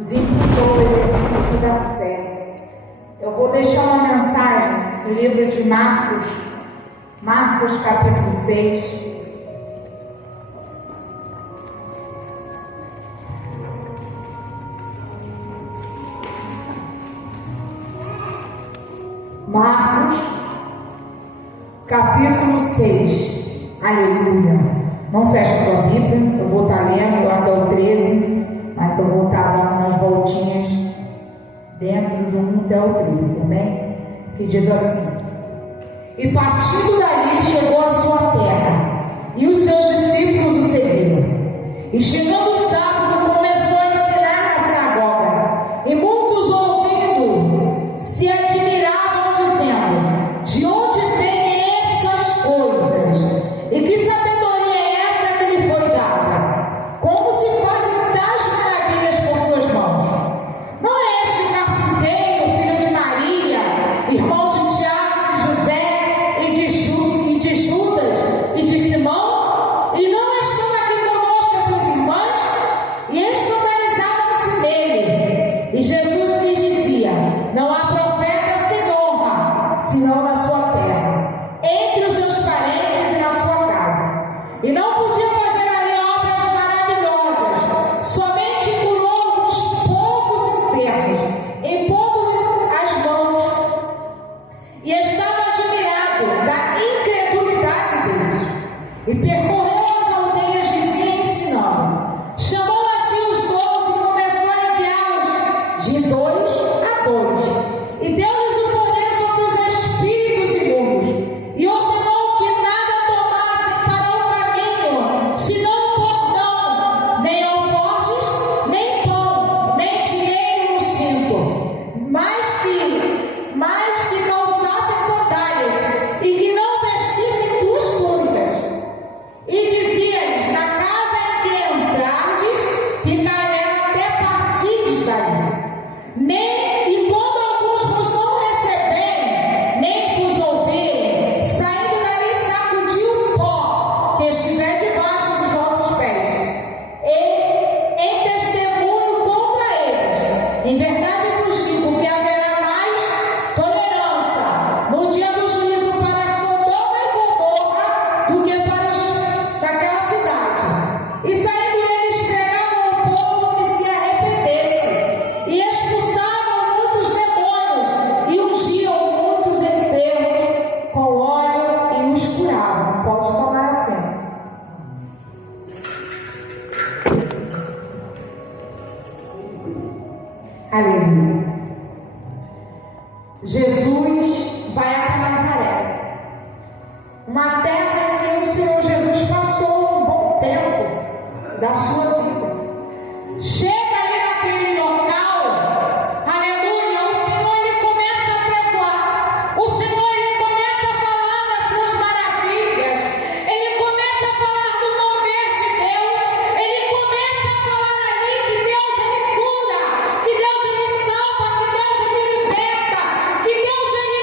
nos imputou o exercício da fé. Eu vou deixar uma mensagem no livro de Marcos capítulo 6. Marcos capítulo 6. Aleluia. Não feche a tua Bíblia, eu vou estar lendo até o 13, mas eu vou estar dando umas voltinhas dentro do 1 até o 13, amém? Que diz assim: E partindo dali chegou à sua terra, e os seus discípulos o seguiram. E chegando o sábado, começou a ensinar na sinagoga, e muitos ouvindo se admiravam, dizendo: De onde vêm essas coisas? E que sabedoria é essa que lhe foi dada? Como se fazem tais maravilhas por suas mãos? Não é este carpinteiro, filho de Maria, irmão de Tiago, de José e de Judas e de Simão? E não estão aqui conosco as suas irmãs? E escandalizavam-se dele. E Jesus lhes dizia: Não há profeta sem honra, senão na sua terra, entre os seus parentes e na sua casa. E não podia fazer ali obras maravilhosas, somente curou uns poucos enfermos, impondo-lhes as mãos. E estava admirado da incredulidade deles. E percorreu as aldeias vizinhas ensinando. Chamou assim os 12 e começou a enviá-los de 2 a 2. E deu-lhes o poder sobre os espíritos imundos. E ordenou que nada tomassem para o caminho, senão um bordão, nem alforjes, nem pão, nem dinheiro no cinto, mas que calçassem sandálias, e que não vestissem 2 túnicas. E dizia-lhes: Na casa em que entrardes, ficai nela até partirdes dali. E quando alguns vos não receberem, nem vos ouvirem, saindo dali sacudi o pó que estiver debaixo dos vossos pés, e em testemunho contra eles. Em verdade vos digo que haverá mais tolerância no dia do juízo para Sodoma e Gomorra do que para os daquela cidade. E saindo eles pregavam ao povo que se arrependesse, e expulsavam muitos demônios, e ungiam muitos enfermos com óleo e os curavam. Pode tomar assento. Aleluia. Jesus vai até Nazaré, uma terra em que o Senhor Jesus passou um bom tempo da sua vida. Chega ali naquele local, aleluia, o Senhor ele começa a pregoar, o Senhor ele começa a falar das suas maravilhas, ele começa a falar do mover de Deus, ele começa a falar ali que Deus ele cura, que Deus ele salva, que Deus ele liberta, que Deus ele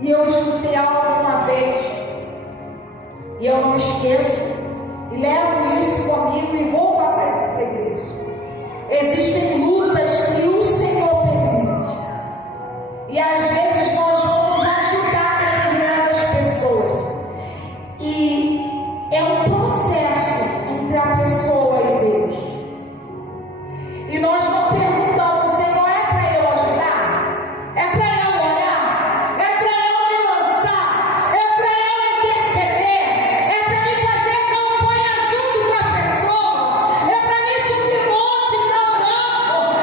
E eu escutei algo uma vez, e eu não esqueço, e levo isso comigo e vou passar isso para a igreja. Existem lutas que o Senhor permite, e às vezes nós vamos ajudar determinadas pessoas, e é um processo entre a pessoa e Deus. E nós não perguntamos, Senhor, é para eu ajudar? É para eu orar? É para eu me lançar? É para eu interceder? É para me fazer campanha junto com a pessoa? É para me subir monte e dar orando?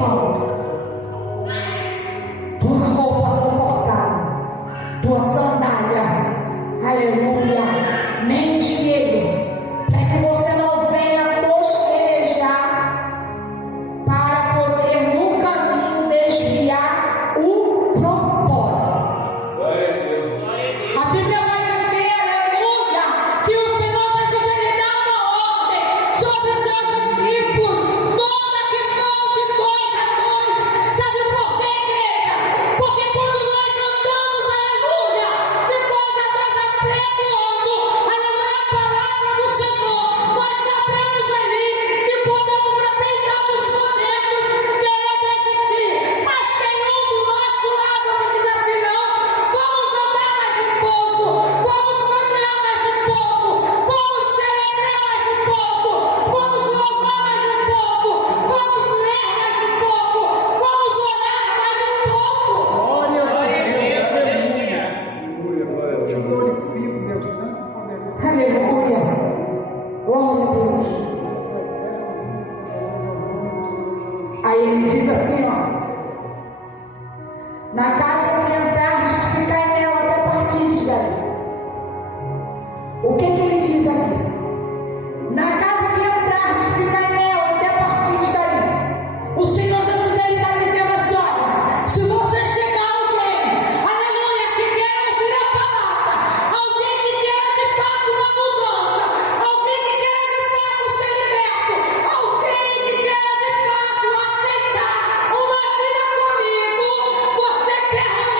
pão, tua roupa confortável, tua sandália, aleluia, nem dinheiro, para que você não venha tosquejar para poder no caminho desviar o propósito. A Bíblia vai dizer, aleluia, que o Senhor Jesus ele dá uma ordem sobre os seus discípulos, manda que vão de 2 a 2. Sabe por quê, igreja? Porque quando nós andamos, aleluia, de 2 a 2 apregoando, aleluia, a palavra do Senhor, nós sabemos ali que podemos até em dados momentos querer desistir, mas tem um do nosso lado que diz assim: não, vamos andar mais um pouco, vamos caminhar mais um pouco, vamos celebrar mais um pouco, vamos louvar mais um pouco, vamos ler mais um pouco, vamos orar mais um pouco. Glória a Deus, aleluia. Te glorifico, Deus Santo e poderoso. Aleluia, glória a Deus. Aí ele diz assim, ó: na casa que entrares, ficai nela até partires daí. O que ele diz aqui? Na casa que entrares, ficai nela até partires daí. O Senhor Jesus ele está dizendo assim: olha, se você chegar alguém, aleluia, que quer ouvir a palavra, alguém que quer de fato uma mudança, alguém que quer de fato ser liberto, alguém que quer de fato aceitar uma vida comigo, você permanece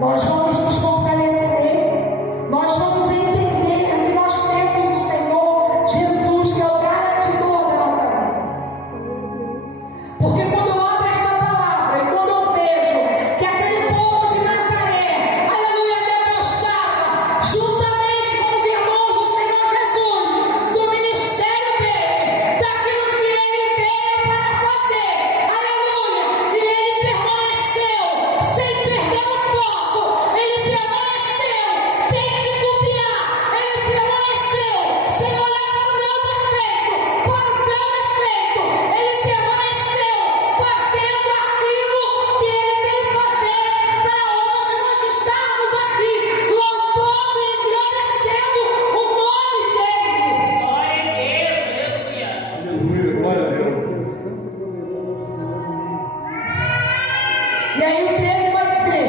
nós vamos nos fortalecer, nós vamos entender que nós temos o Senhor Jesus, que é o garantidor da nossa vida. Porque quando eu abro essa palavra e quando eu vejo que aquele povo de Nazaré, aleluia, debochava, juntamente com os irmãos do Senhor Jesus, do ministério dele, daquilo que ele veio para fazer, aleluia, e ele permaneceu sem perder o foco, ele permaneceu sem titubear, ele permaneceu sem olhar para o meu defeito, para o teu defeito, ele permaneceu fazendo aquilo que ele tem que fazer para hoje nós estarmos aqui, louvando e agradecendo o nome dele. Aleluia, glória a Deus. E aí o 13 vai dizer: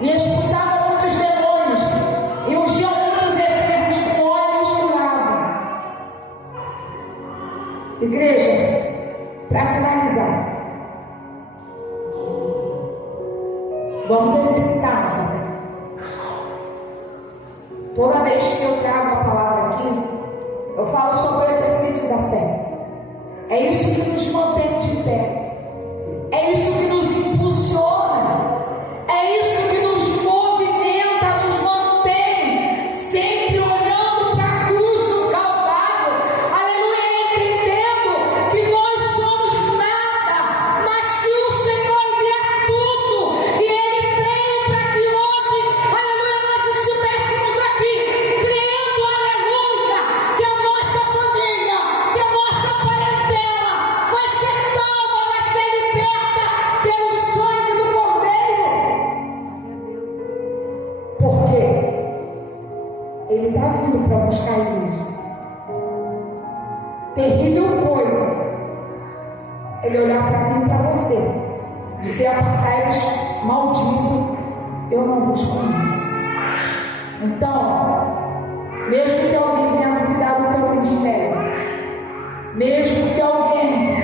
e expulsavam muitos demônios, e ungiam muitos enfermos com óleo e misturavam. Igreja, para finalizar, vamos exercitar nossa fé. Toda vez que eu trago a palavra aqui, eu falo sobre o exercício da fé. É isso que nos mantém de pé. É isso que nos impulsiona. É isso que nos movimenta, nos mantém sempre olhando para a cruz do Calvário. Aleluia, entendendo que nós somos nada, mas que o Senhor é tudo. E Ele veio para que hoje, aleluia, nós estivéssemos aqui, crendo, aleluia, que a nossa família, que a nossa parentela vai ser salva, vai ser liberta pelo sangue do Cordeiro. Porque Ele está vindo para buscar a igreja. Terrível coisa Ele olhar para mim e para você, dizer: apartai-vos, maldito, eu não vos conheço. Então, mesmo que alguém venha duvidar do teu ministério, mesmo que alguém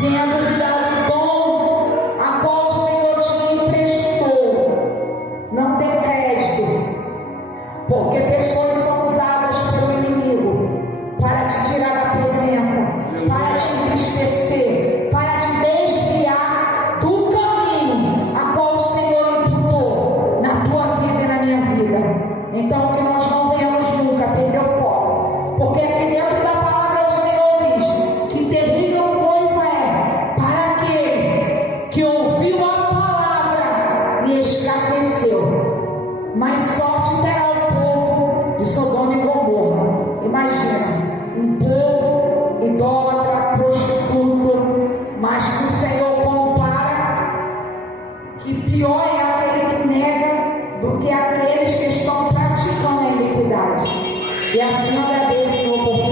venha duvidar do dom a qual o Senhor te emprestou, não dê crédito, porque pessoas são usadas pelo inimigo para te tirar da presença, para te entristecer, para te desviar do caminho a qual o Senhor imputou na tua vida e na minha vida. Então, que nós não venhamos nunca perder o foco, porque aqui dentro da palavra o Senhor diz que terrível coisa é para aquele que ouviu a palavra e escarneceu. Mais sorte terá o povo de Sodoma e Gomorra. Imagina, um povo idólatra, prostituto, mas que o Senhor compara que pior é aquele que nega do que aqueles que estão praticando a iniquidade. E assim eu agradeço, Senhor, por